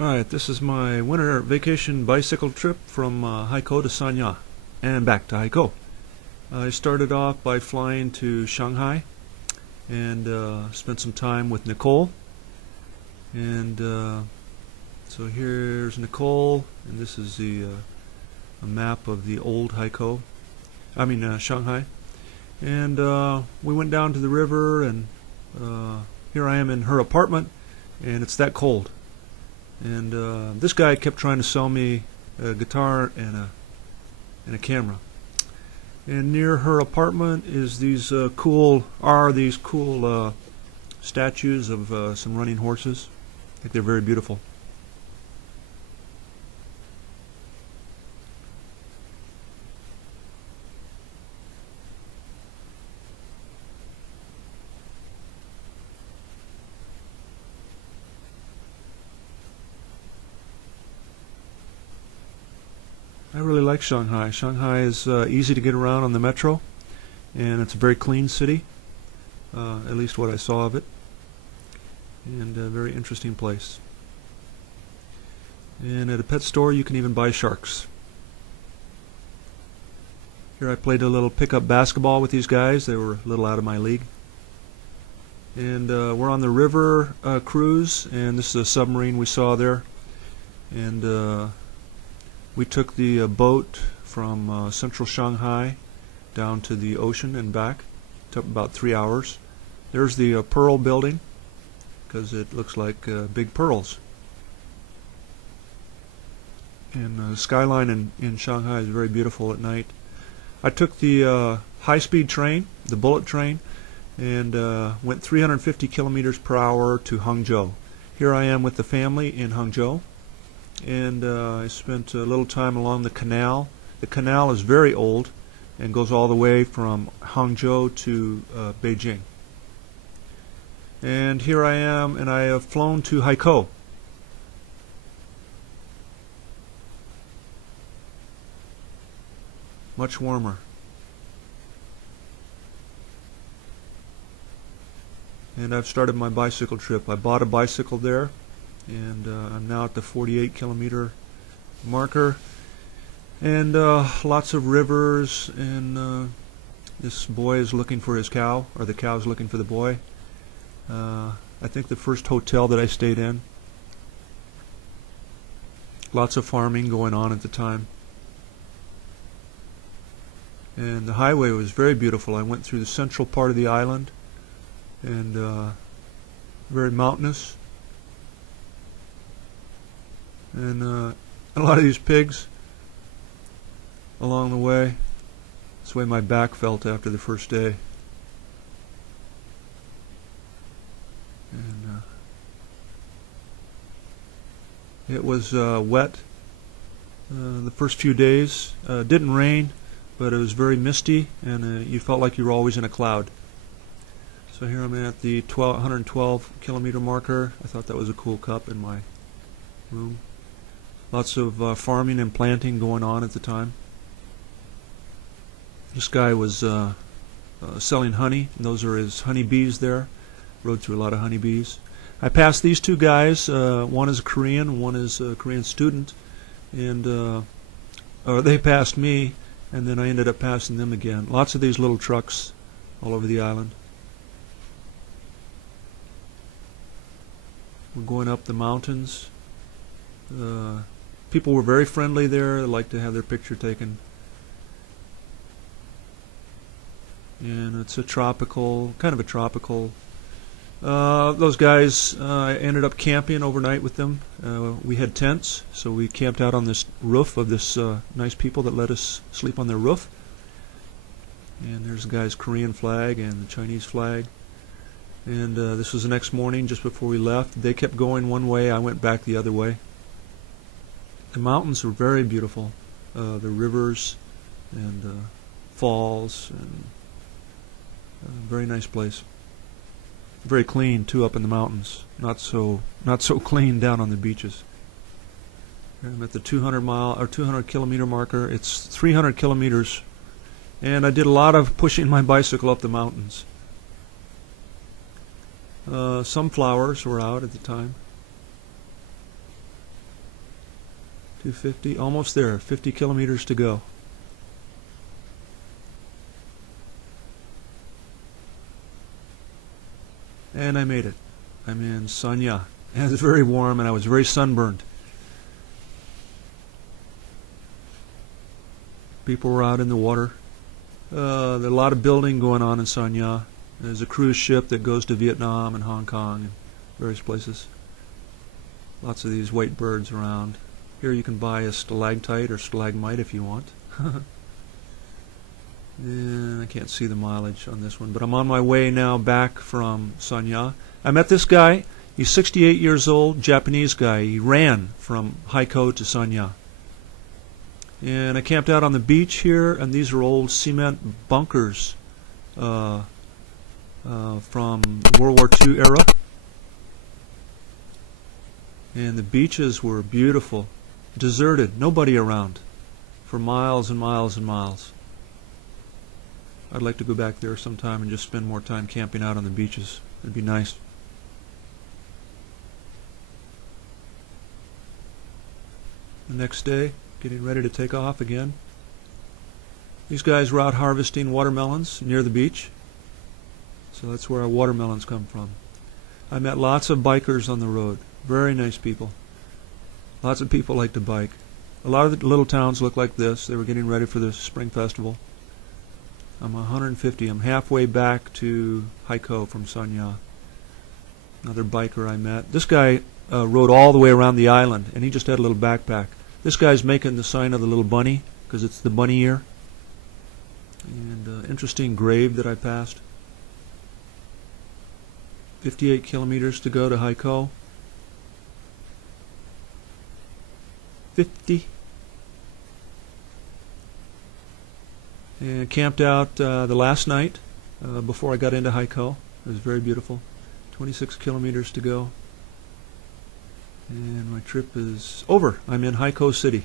Alright, this is my winter vacation bicycle trip from Haikou to Sanya and back to Haikou. I started off by flying to Shanghai and spent some time with Nicole. And so here's Nicole, and this is a map of the old Shanghai. And we went down to the river, and here I am in her apartment, and it's that cold. And this guy kept trying to sell me a guitar and a camera. And near her apartment is these cool statues of some running horses. I think they're very beautiful. I really like Shanghai. Shanghai is easy to get around on the metro, and it's a very clean city, at least what I saw of it, and a very interesting place. And at a pet store you can even buy sharks. Here I played a little pickup basketball with these guys. They were a little out of my league. And we're on the river cruise, and this is a submarine we saw there. And we took the boat from central Shanghai down to the ocean and back. It took about 3 hours. There's the pearl building, because it looks like big pearls. And the skyline in Shanghai is very beautiful at night. I took the high-speed train, the bullet train, and went 350 kilometers per hour to Hangzhou. Here I am with the family in Hangzhou. And I spent a little time along the canal. The canal is very old and goes all the way from Hangzhou to Beijing. And here I am, and I have flown to Haikou. Much warmer. And I've started my bicycle trip. I bought a bicycle there, and I'm now at the 48 kilometer marker, and lots of rivers, and this boy is looking for his cow, or the cow is looking for the boy. I think the first hotel that I stayed in. Lots of farming going on at the time, and the highway was very beautiful. I went through the central part of the island, and very mountainous. And a lot of these pigs along the way. That's the way my back felt after the first day. And it was wet the first few days. Didn't rain, but it was very misty, and you felt like you were always in a cloud. So here I'm at the 112 kilometer marker. I thought that was a cool cup in my room. Lots of farming and planting going on at the time. This guy was selling honey, and those are his honeybees there. Rode through a lot of honeybees. I passed these two guys. One is a Korean, one is a Korean student, and they passed me, and then I ended up passing them again. Lots of these little trucks all over the island. We're going up the mountains. People were very friendly there. They liked to have their picture taken. And it's a tropical, kind of a tropical. Those guys, I ended up camping overnight with them. We had tents, so we camped out on this roof of this nice people that let us sleep on their roof. And there's the guy's Korean flag and the Chinese flag. And this was the next morning, just before we left. They kept going one way, I went back the other way. The mountains were very beautiful. The rivers and falls, and very nice place. Very clean too up in the mountains. Not so clean down on the beaches. I'm at the 200 kilometer marker. It's 300 kilometers, and I did a lot of pushing my bicycle up the mountains. Some flowers were out at the time. 250, almost there, 50 kilometers to go. And I made it. I'm in Sanya. And it was very warm and I was very sunburned. People were out in the water. There's a lot of building going on in Sanya. There's a cruise ship that goes to Vietnam and Hong Kong and various places. Lots of these white birds around. Here you can buy a stalactite or stalagmite if you want. And I can't see the mileage on this one, but I'm on my way now back from Sanya. I met this guy. He's 68 years old, Japanese guy. He ran from Haikou to Sanya. And I camped out on the beach here, and these are old cement bunkers from World War II era. And the beaches were beautiful, deserted, nobody around for miles and miles and miles. I'd like to go back there sometime and just spend more time camping out on the beaches. It'd be nice. The next day, getting ready to take off again. These guys were out harvesting watermelons near the beach. So that's where our watermelons come from. I met lots of bikers on the road. Very nice people. Lots of people like to bike. A lot of the little towns look like this. They were getting ready for the spring festival. I'm 150. I'm halfway back to Haikou from Sanya. Another biker I met. This guy rode all the way around the island, and he just had a little backpack. This guy's making the sign of the little bunny, because it's the bunny year. And interesting grave that I passed. 58 kilometers to go to Haikou. 50. And camped out the last night before I got into Haikou. It was very beautiful. 26 kilometers to go. And my trip is over. I'm in Haikou City.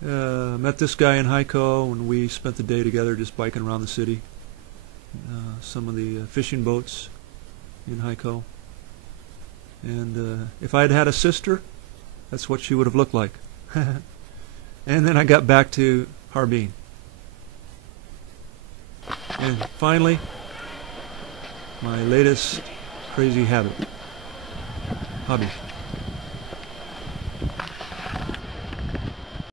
Met this guy in Haikou and we spent the day together just biking around the city. Some of the fishing boats in Haikou. And if I had had a sister, that's what she would have looked like. And then I got back to Harbin. And finally, my latest crazy hobby.